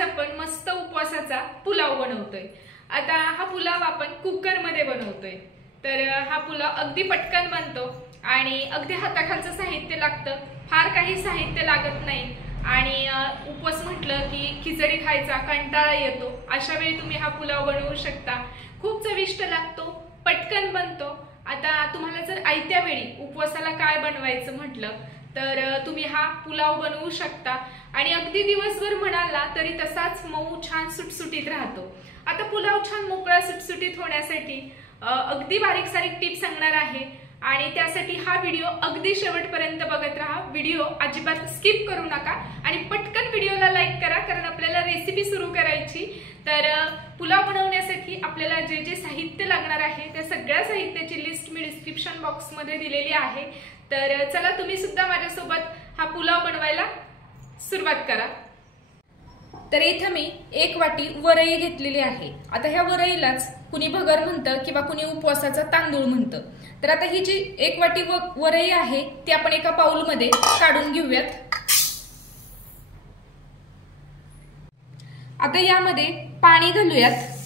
आज आपण मस्त उपवासाचा पुलाव बनवतोय। आता हा पुलाव आपण कुकर मध्ये बनवतोय, तर हा पुलाव अगदी पटकन बनतो आणि अगदी हाताखालचं साहित्य लागतं, फार काही साहित्य लागत नाही। आणि उपवास म्हटलं की खिचडी खायचा कंटाळा येतो, अशा वेळी तुम्ही हा पुलाव बनवू शकता। खूप चविष्ट लागतो, पटकन बनतो। आता तुम्हाला जर आयत्या वेळी उपवासाला काय बनवायचं म्हटलं तर तुम्ही हा पुलाव बनवू शकता आणि अगदी दिवसभर म्हणाला तरी तसाच मऊ छान सुटसुटीत राहतो। आता पुलाव छान मोकळा सुटसुटीत होण्यासाठी अगदी बारीक सारीक टिप सांगणार आहे आणि त्यासाठी हा व्हिडिओ अगदी शेवटपर्यंत बघत राहा। व्हिडिओ अजिबात स्किप करू नका आणि पटकन व्हिडिओला लाईक करा, कारण आपल्याला रेसिपी सुरू करायची। तर पुलाव बनवण्यासाठी आपल्याला जे जे साहित्य लागणार आहे त्या सगळ्या साहित्याची लिस्ट मी डिस्क्रिप्शन बॉक्स मध्ये दिलेली आहे। तर चला तुम्ही सुद्धा माझ्यासोबत हा पुलाव बनवायला सुरुवात करा। तर इथं मी 1 वाटी वरई घेतलेली आहे। आता ह्या वरईलाच कुणी भगर म्हणतं किंवा कुणी उपवासाचा तांदूळ म्हणतं। तर आता ही जी 1 वाटी वरई आहे ती आपण एका बाउल मध्ये काढून घेऊयात। आता यामध्ये पाणी घालूयात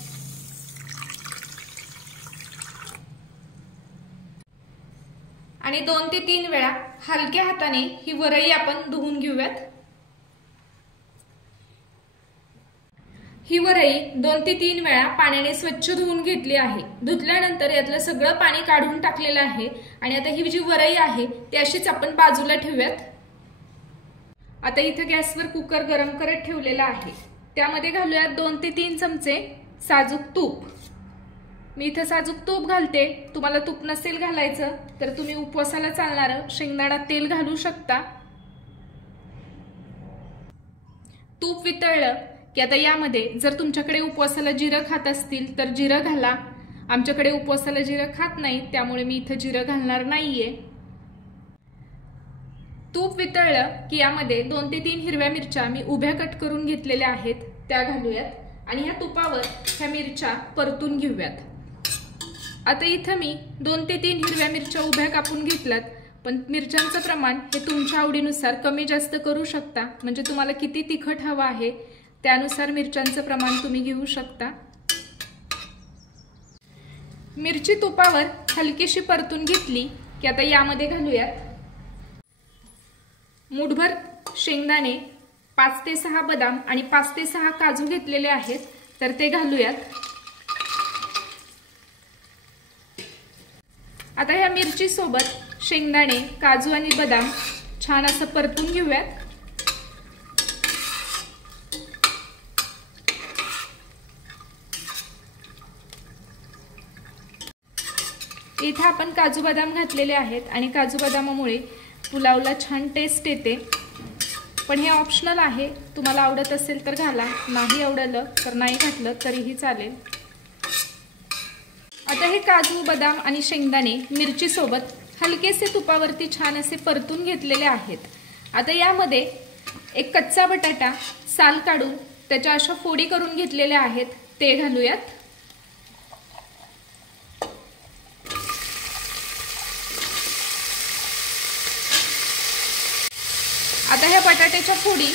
आणि 2 ते 3 वेळा हलक्या हाताने ही वरई आपण धुवून घेऊयात। ही वरई 2 ते 3 वेळा पाण्याने स्वच्छ धुवून घेतली आहे। धुतल्यानंतर यातलं सगळं पाणी काढून टाकलेलं आहे आणि आता ही जी वरई आहे ती अशीच आपण बाजूला ठेवूयात। आता इथे गॅसवर कुकर गरम करत ठेवलेला आहे, त्यामध्ये घालूयात 2 ते 3 चमचे साजूक तूप। मी इथे साजूक तूप घालते, तुम्हाला तूप नसेल घालायचं तर तुम्ही उपवासाला चालणारं शेंगदाणा तेल घालू शकता। तूप वितळलं की आता यामध्ये जर तुमच्याकडे उपवासाला जिरं खात असतील तर जिरं घाला। आमच्याकडे उपवासाला जिरं खात नाही, त्यामुळे मी इथे जिरं घालणार नाहीये। तूप वितळलं की यामध्ये 2 ते 3 हिरव्या मिरच्या मी उभ्या कट करून घेतलेल्या आहेत त्या घालूयात आणि ह्या तुपावर ह्या मिरच्या परतून घेऊयात। आता इथं मी 2 ते 3 हिरव्या मिरच्या उभ्या कापून घेतल्यात, पण मिरच्यांचं प्रमाण हे तुमच्या आवडीनुसार कमी जास्त करू शकता। म्हणजे तुम्हाला किती तिखट हवं आहे त्यानुसार मिरच्यांचं प्रमाण तुम्ही घेऊ शकता। मिरची तुपावर हलकीशी परतून घेतली की आता यामध्ये घालूयात मुठभर शेंगदाणे, 5 ते 6 बदाम आणि 5 ते 6 काजू घेतलेले आहेत, तर ते घालूयात। आता ह्या मिरची सोबत शेंगदाणे, काजू आणि बदाम छान असं परतून घेऊयात। इथे आपण काजू बदाम घातलेले आहेत आणि काजू बदामामुळे पुलावला छान टेस्ट येते, पण हे ऑप्शनल आहे। तुम्हाला आवडत असेल तर घाला, नाही आवडलं तर नाही घातलं तरीही चालेल। आता हे काजू, बदाम आणि शेंगदाणे मिरची सोबत हलकेसे तुपावरती छान असे परतून घेतलेले आहेत। आता यामध्ये एक कच्चा बटाटा साल काढून त्याच्या अशा फोडी करून घेतलेल्या आहेत ते घालूयात। आता ह्या बटाट्याच्या फोडी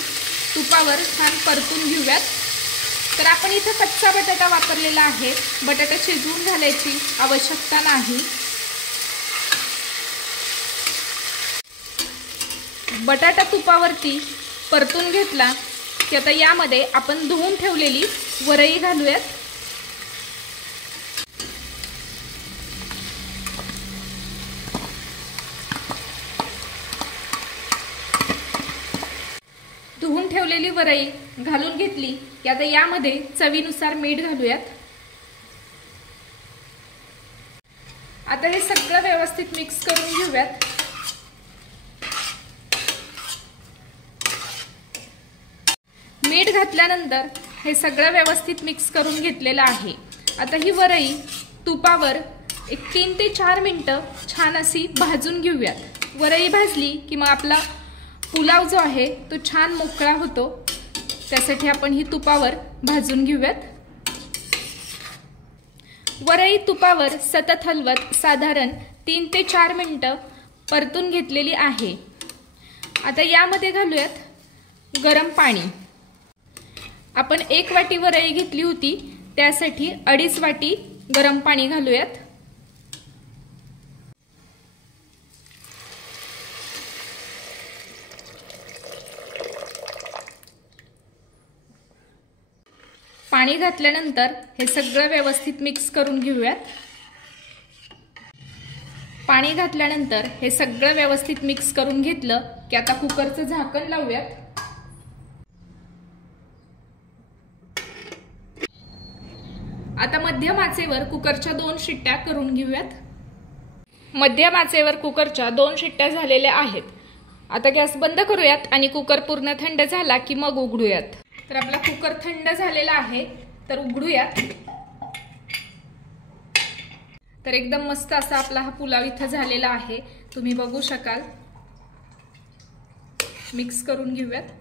तुपावर छान परतून घेऊयात। तर आपण इथे कच्चा बटाटा वापरलेला आहे, बटाटा शिजवून घालायची आवश्यकता नाही। बटाटा तुपावरती परतून घेतला की आता यामध्ये आपण धुवून ठेवलेली वरई घालूयात। धुवून ठेवलेली वरई घालून घेतली की आता यामध्ये चवीनुसार मीठ घालूयात। आता हे सगळं व्यवस्थित मिक्स करून घेऊयात। मीठ घातल्यानंतर हे सगळं व्यवस्थित मिक्स करून घेतलेलं आहे। आता ही वरई तुपावर 3 ते 4 मिनिटं छान अशी भाजून घेऊयात। वरई भाजली की मग आपला पुलाव जो आहे तो छान मोकळा होतो, त्यासाठी आपण ही तुपावर भाजून घेऊयात। वरई तुपावर सतत हलवत साधारण 3 ते 4 मिनिटं परतून घेतलेली आहे। आता यामध्ये घालूयात गरम पाणी। आपण 1 वाटी वरई घेतली होती, त्यासाठी 2.5 वाटी गरम पाणी घालूयात। पाणी घातल्यानंतर हे सगळं व्यवस्थित मिक्स करून घेऊयात। पाणी घातल्यानंतर हे सगळं व्यवस्थित मिक्स करून घेतलं की आता कुकरचं झाकण लावूयात। आता मध्यम आचेवर कुकरच्या 2 शिट्ट्या करून घेऊयात। मध्यम आचेवर कुकरच्या 2 शिट्ट्या झालेल्या आहेत। आता गॅस बंद करूयात आणि कुकर पूर्ण थंड झाला की मग उघडूयात। तर आपला कुकर थंड झालेला आहे, तर उघडूयात। तर एकदम मस्त असा आपला हा पुलाव इथं झालेला आहे, तुम्ही बघू शकाल। मिक्स करून घेऊयात।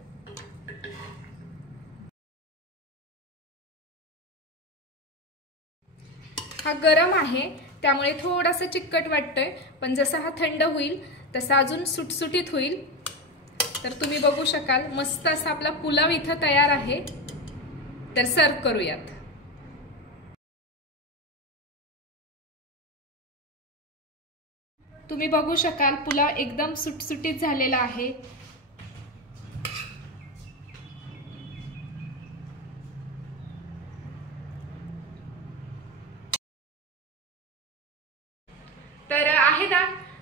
हा गरम आहे त्यामुळे थोडासा चिकट वाटतोय, पण जसा हा थंड होईल तसा अजून सुटसुटीत होईल। तर तुम्ही बघू शकाल मस्त असा आपला पुलाव इथं तयार आहे। तर सर्व करूयात। तुम्ही बघू शकाल पुलाव एकदम सुटसुटीत झालेला आहे। तर आहे ना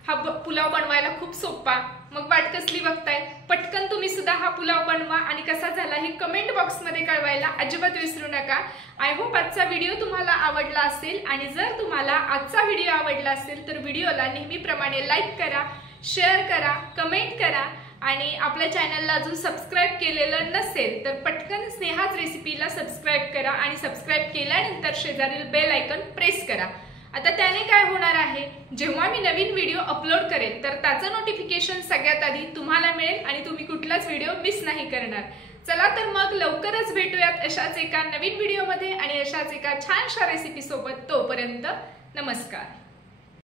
हा पुलाव बनवायला खूप सोपा, मग वाट कसली बघताय? पटकन तुम्ही सुद्धा हा पुलाव बनवा आणि कसा झाला हे कमेंट बॉक्स मध्ये कळवायला अजिबात विसरू नका। आय होप आजचा व्हिडिओ तुम्हाला आवडला असेल, आणि जर तुम्हाला आजचा व्हिडिओ आवडला असेल तर व्हिडिओला नेहमीप्रमाणे लाईक करा, शेअर करा, कमेंट करा, आणि आपल्या चॅनलला अजून सबस्क्राइब केलेलं नसेल तर पटकन स्नेहाच रेसिपीला सबस्क्राइब करा, आणि सबस्क्राइब केल्यानंतर शेजारील बेल आयकॉन प्रेस करा। आता त्याने काय होणार आहे, जेव्हा मी नवीन व्हिडिओ अपलोड करेन तर त्याचं नोटिफिकेशन सगळ्यात आधी तुम्हाला मिळेल आणि तुम्ही कुठलाच व्हिडिओ मिस नाही करणार। चला तर मग लवकरच भेटूयात अशाच एका नवीन व्हिडिओमध्ये आणि अशाच एका छानशा रेसिपी सोबत। तोपर्यंत नमस्कार।